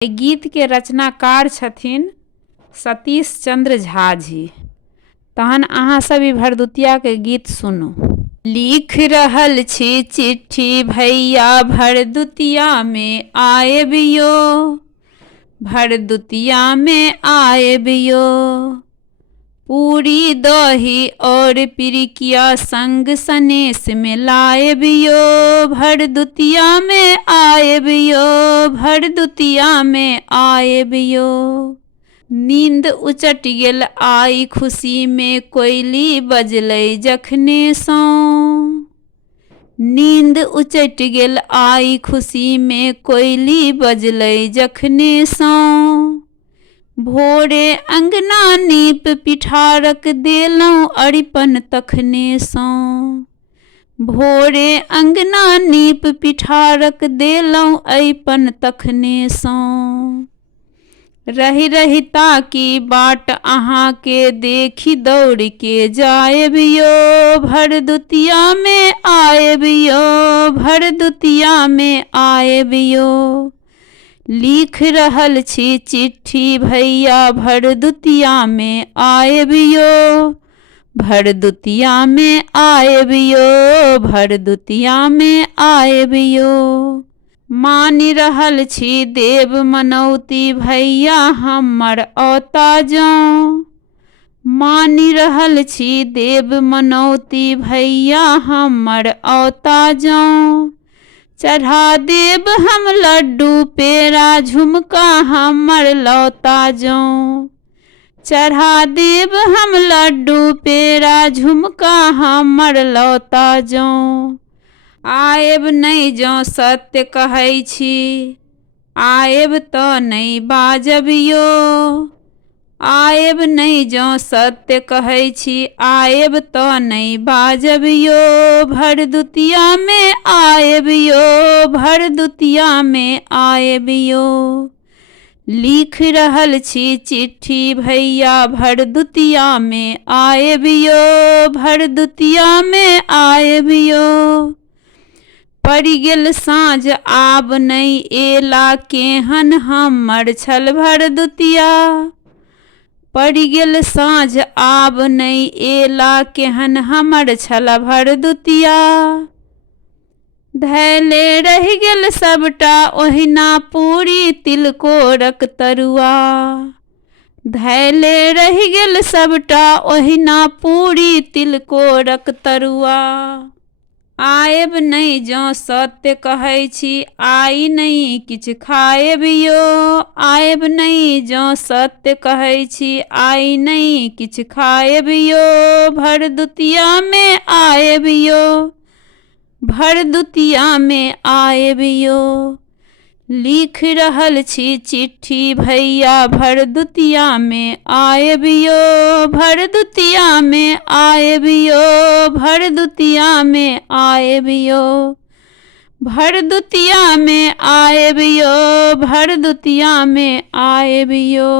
एहि गीत के रचनाकार छथिन सतीश चंद्र झा जी। तहन अहाँ सब ई भरदुतिया के गीत सुनू। लिख रहल छी चिट्ठी भैया भरदुतिया में आएबियो, भरदुतिया में आएबियो। पूरी दही और पिरिकिया संग सनेस में लाएबियो, भरदुतिया में आएबियो, भरदुतिया में आएबियो। नींद उचट गेल आई खुशी में कोयली बजलै जखने सौ, नींद उचट गेल आई खुशी में कोयली बजलै जखने सौ। भोरे अंगना नीप पिठारक देलहुँ अरिपन तखने सौ, भोरे अंगना नीप पिठारक देलहुँ अरिपन तखने सौ। रही रही ताकि बाट अहाँ के देखी दौड़ के जाएबियो, भरदुतिया में आएबियो, भरदुतिया में आएबियो। लिख रहल छी चिट्ठी भैया भरदुतिया में आएबियो, भरदुतिया में आएबियो, भरदुतिया में आएबियो। मानि रहल छी देव मनौती भैया हमर औता जाऊं, मानि रहल छी देव मनौती भैया हमर औता जाऊं। चढ़ा देब हम लड्डू पेड़ा झुमका हमर लौता जाऊं, चढ़ा देब हम लड्डू पेड़ा झुमका हमर लौता जाऊं। आएब नहीं जो सत्य कहै छी, आएब तो नहीं बाजबियो, आएब नहीं जो सत्य कहै छी, आएब तो नहीं बाजबियो। भरदुतिया में आएबियो, भरदुतिया में आएबियो। लिख रहल छी चिट्ठी भैया भरदुतिया में आएबियो, भरदुतिया में आएबियो। पड़ि गेल साँझ आब नहीं एला केहन हमर छल भरदुतिया, पड़ि गेल साँझ आब नहीं एला केहन हमर छल भरदुतिया। धैले रहि गेल सबटा ओहिना पूरी तिलकोरक तरुआ, धैले रहि गेल सबटा ओहिना पूरी तिलकोरक तरुआ। आएब नहीं जो सत्य कहै छी, आई नहीं किछ खाएबियो, आएब नहीं जो सत्य कहै छी, आई नहीं किछ खाएबियो। भरदुतिया में आएबियो, भरदुतिया में आएबियो। लिख रहल छी चिट्ठी भैया भरदुतिया में आएबियो, भरदुतिया में आएबियो, भरदुतिया में आएबियो, भरदुतिया में आएबियो, भरदुतिया में आएबियो।